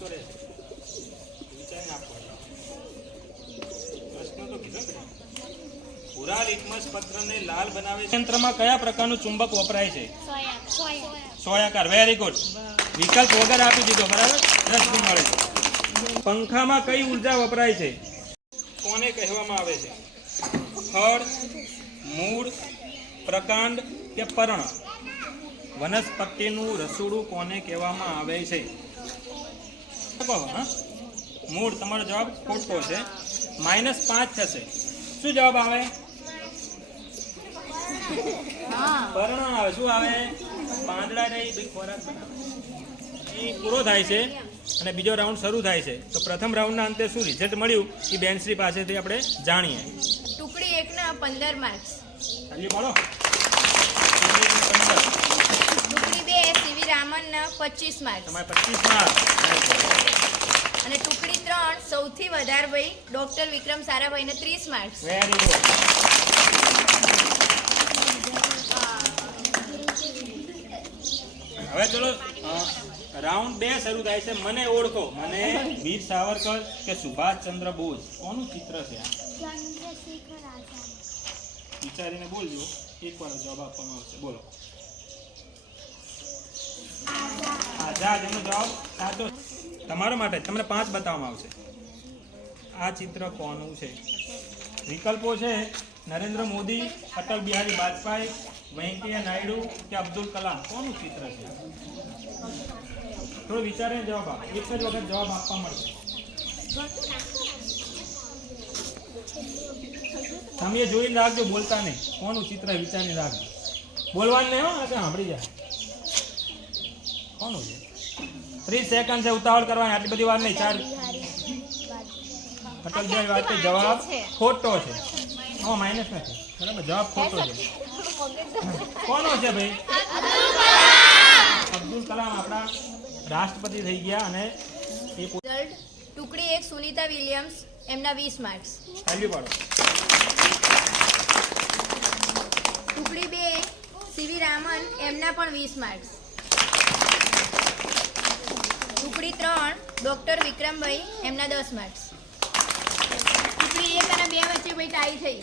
તો રહે વિચારીને આપવાનો પ્રશ્ન તો કીધો ને ભૂરા લિટમસ પત્રને લાલ બનાવે યંત્રમાં કયા પ્રકારનું ચુંબક વપરાય છે સોયાકાર વેરી ગુડ વિકલ્પ વગર આપી દીધો બરાબર 10 ગુણ મળે છે પંખામાં કઈ ઊર્જા વપરાય છે કોને કહેવામાં આવે છે ફળ મૂળ પ્રકાંડ કે પર્ણ વનસ્પતિનું રસોડું કોને કહેવામાં આવે છે હા મૂળ તમારો જવાબ ખોટો છે -5 થશે શું જવાબ આવે પર્ણ આવે શું આવે પાંદડા રહી બે ખોરાક બનાવે એ પૂરો થાય છે અને બીજો રાઉન્ડ શરૂ થાય છે તો પ્રથમ રાઉન્ડના અંતે શું રિઝલ્ટ મળ્યું એ બેનશ્રી પાસેથી આપણે જાણીએ ટુકડી 1 ના 15 માર્ક્સ ચાલી બોલો ટુકડી 2 સીવી રામન ના 25 માર્ક્સ તમારે 25 માર્ક્સ અને ટુકડી 3 સૌથી વધારે ભાઈ ડોક્ટર વિક્રમ સારાભાઈ ને 30 માર્ક્સ વેરી ગુડ હવે ચલો રાઉન્ડ 2 શરૂ થાય છે મને ઓળખો મને વીર સાવરકર કે સુભાષચંદ્ર બોઝ કોનું ચિત્ર છે આ વિચારીને બોલજો એકવાર જવાબ આપવામાં આવશે બોલો આઝાદ એનો જવાબ સાચો તમારા માટે તમને 5 બતાવવામાં આવશે આ ચિત્ર કોનું છે વિકલ્પો છે નરેન્દ્ર મોદી અટલ બિહારી વાજપેયી વેંકૈયા નાયડુ કે અબ્દુલ કલામ કોનું ચિત્ર છે થોડો વિચારીને જવાબ આપો એક જ વખત જવાબ આપવા મળશે તમે જોઈને રાખજો બોલતા નહીં કોનું ચિત્ર વિચારીને રાખજો બોલવાનું નહીં હો સાંભળી જાય કોનું છે 30 સેકન્ડ છે ઉતાવળ કરવાની આટલી બધી વાર નહીં 4 અટલ બિહારી વાજપેયી જવાબ ખોટો છે માઇનસ નથી બરાબર જવાબ ખોટો છે કોનો છે ભાઈ અબ્દુલ કલામ આપણા રાષ્ટ્રપતિ થઈ ગયા અને એ રિઝલ્ટ ટુકડી 1 સુનીતા વિલિયમ્સ એમના 20 માર્ક્સ ચાલ્યું પાડો ટુકડી 2 સીવી રામન એમના પણ 20 માર્ક્સ ટુકડી 3 ડોક્ટર વિક્રમભાઈ એમના 10 માર્ક્સ ટુકડી 1 અને 2 વચ્ચે ભાઈ ટાઈ થઈ